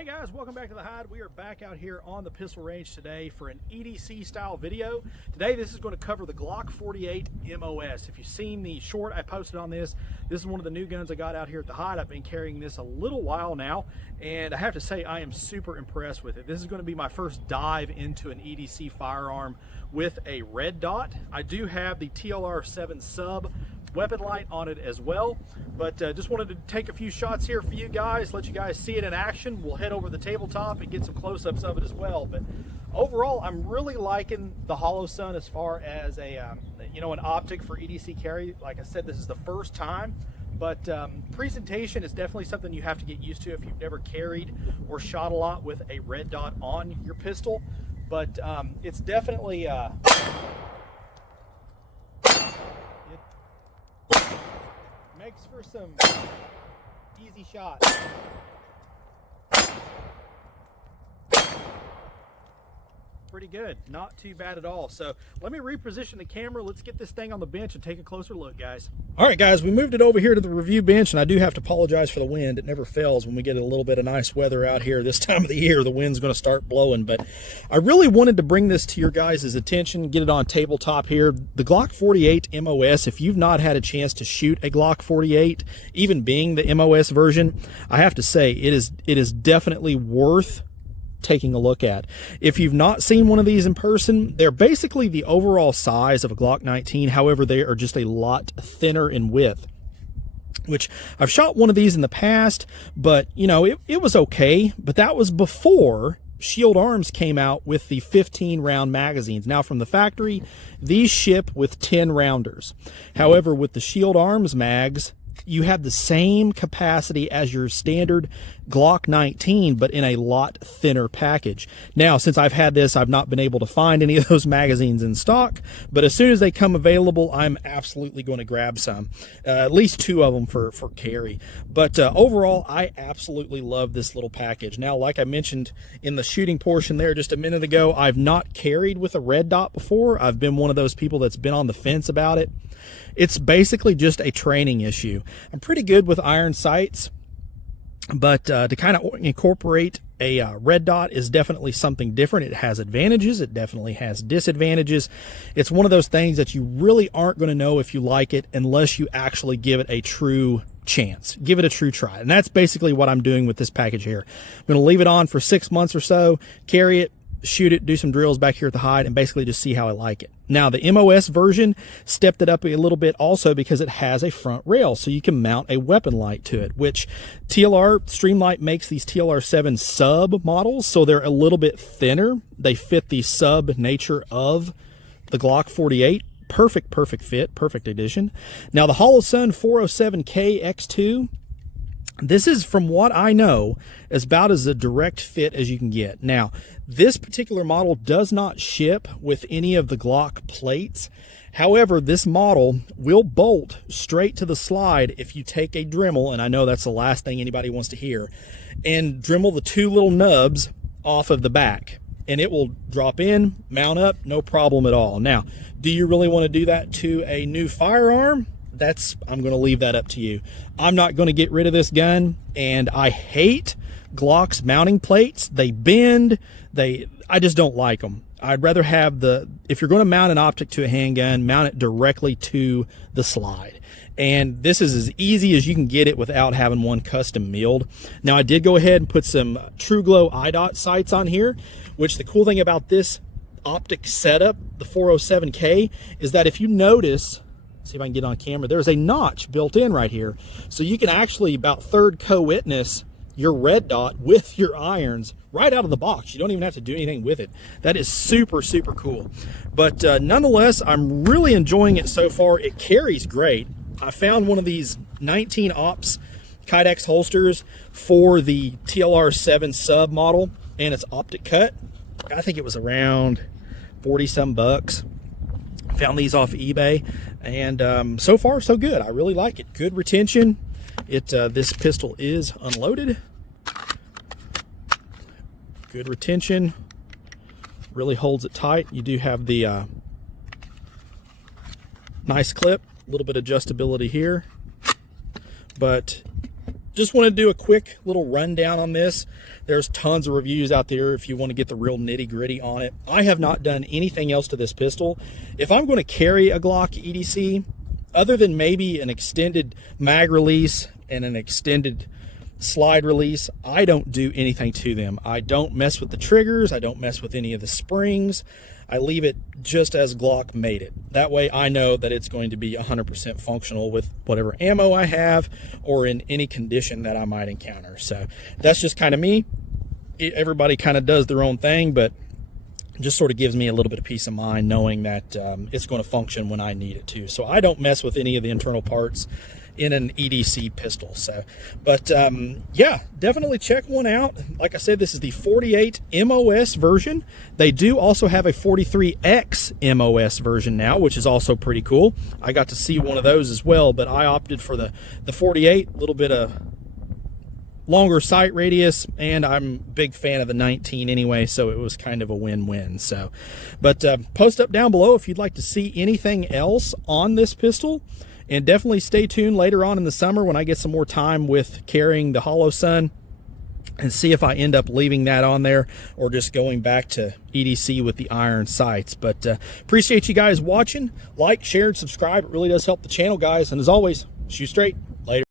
Hey guys, welcome back to the Hide. We are back out here on the pistol range today for an EDC style video. Today this is going to cover the Glock 48 MOS. If you've seen the short I posted on this is one of the new guns I got out here at the Hide. I've been carrying this a little while now, and I have to say I am super impressed with it. This is going to be my first dive into an EDC firearm with a red dot. I do have the TLR7 sub weapon light on it as well, but just wanted to take a few shots here for you guys, let you guys see it in action. We'll head over the tabletop and get some close-ups of it as well. But overall, I'm really liking the Hollow Sun as far as a an optic for EDC carry. Like I said, this is the first time, but presentation is definitely something you have to get used to if you've never carried or shot a lot with a red dot on your pistol. But it's definitely makes for some easy shots. Pretty good, not too bad at all. So let me reposition the camera. Let's get this thing on the bench and take a closer look, guys. All right, guys, we moved it over here to the review bench, and I do have to apologize for the wind. It never fails when we get a little bit of nice weather out here this time of the year. The wind's going to start blowing, but I really wanted to bring this to your guys' attention, get it on tabletop here. The Glock 48 MOS, if you've not had a chance to shoot a Glock 48, even being the MOS version, I have to say it is definitely worth taking a look at. If you've not seen one of these in person, they're basically the overall size of a Glock 19. However, they are just a lot thinner in width, which I've shot one of these in the past, but it was okay. But that was before Shield Arms came out with the 15 round magazines. Now from the factory, these ship with 10 rounders. However, with the Shield Arms mags, you have the same capacity as your standard Glock 19, but in a lot thinner package. Now, since I've had this, I've not been able to find any of those magazines in stock, but as soon as they come available, I'm absolutely going to grab some, at least 2 of them for carry. But overall, I absolutely love this little package. Now, like I mentioned in the shooting portion there just a minute ago, I've not carried with a red dot before. I've been one of those people that's been on the fence about it. It's basically just a training issue. I'm pretty good with iron sights, but to kind of incorporate a red dot is definitely something different. It has advantages. It definitely has disadvantages. It's one of those things that you really aren't going to know if you like it unless you actually give it a true chance. Give it a true try. And that's basically what I'm doing with this package here. I'm going to leave it on for 6 months or so, carry it, shoot it, do some drills back here at the Hide, and basically just see how I like it. Now, the MOS version stepped it up a little bit also because it has a front rail, so you can mount a weapon light to it, which TLR Streamlight makes these TLR7 sub models, so they're a little bit thinner. They fit the sub nature of the Glock 48. Perfect fit, perfect addition. Now, the Hollow Sun 407K X2, this is, from what I know, is about as a direct fit as you can get. Now, this particular model does not ship with any of the Glock plates. However, this model will bolt straight to the slide if you take a Dremel, and I know that's the last thing anybody wants to hear, and Dremel the 2 little nubs off of the back. And it will drop in, mount up, no problem at all. Now, do you really want to do that to a new firearm? I'm going to leave that up to you. I'm not going to get rid of this gun, and I hate Glock's mounting plates. They bend. I just don't like them. I'd rather have if you're going to mount an optic to a handgun, mount it directly to the slide. And this is as easy as you can get it without having one custom milled. Now, I did go ahead and put some True Glow IDOT sights on here, which the cool thing about this optic setup, the 407K, is that if you notice, see if I can get on camera, there's a notch built in right here, so you can actually about third co-witness your red dot with your irons right out of the box. You don't even have to do anything with it. That is super cool. But nonetheless, I'm really enjoying it so far. It carries great. I found one of these 19 Ops Kydex holsters for the TLR7 sub model, and it's optic cut. I think it was around 40 some bucks. Found these off eBay, and so far so good. I really like it. Good retention. This pistol is unloaded. Good retention. Really holds it tight. You do have the nice clip, a little bit of adjustability here, but just want to do a quick little rundown on this. There's tons of reviews out there if you want to get the real nitty gritty on it. I have not done anything else to this pistol. If I'm going to carry a Glock EDC, other than maybe an extended mag release and an extended slide release, I don't do anything to them. I don't mess with the triggers. I don't mess with any of the springs. I leave it just as Glock made it. That way I know that it's going to be 100% functional with whatever ammo I have or in any condition that I might encounter. So that's just kind of me. Everybody kind of does their own thing, but just sort of gives me a little bit of peace of mind knowing that it's going to function when I need it to. So I don't mess with any of the internal parts in an EDC pistol. So, but yeah, definitely check one out. Like I said, this is the 48 MOS version. They do also have a 43X MOS version now, which is also pretty cool. I got to see one of those as well, but I opted for the 48, a little bit of longer sight radius, and I'm a big fan of the 19 anyway, so it was kind of a win-win. So, but post up down below if you'd like to see anything else on this pistol, and definitely stay tuned later on in the summer when I get some more time with carrying the Hollow Sun and see if I end up leaving that on there or just going back to EDC with the iron sights. But appreciate you guys watching. Like, share, and subscribe. It really does help the channel, guys. And as always, shoot straight.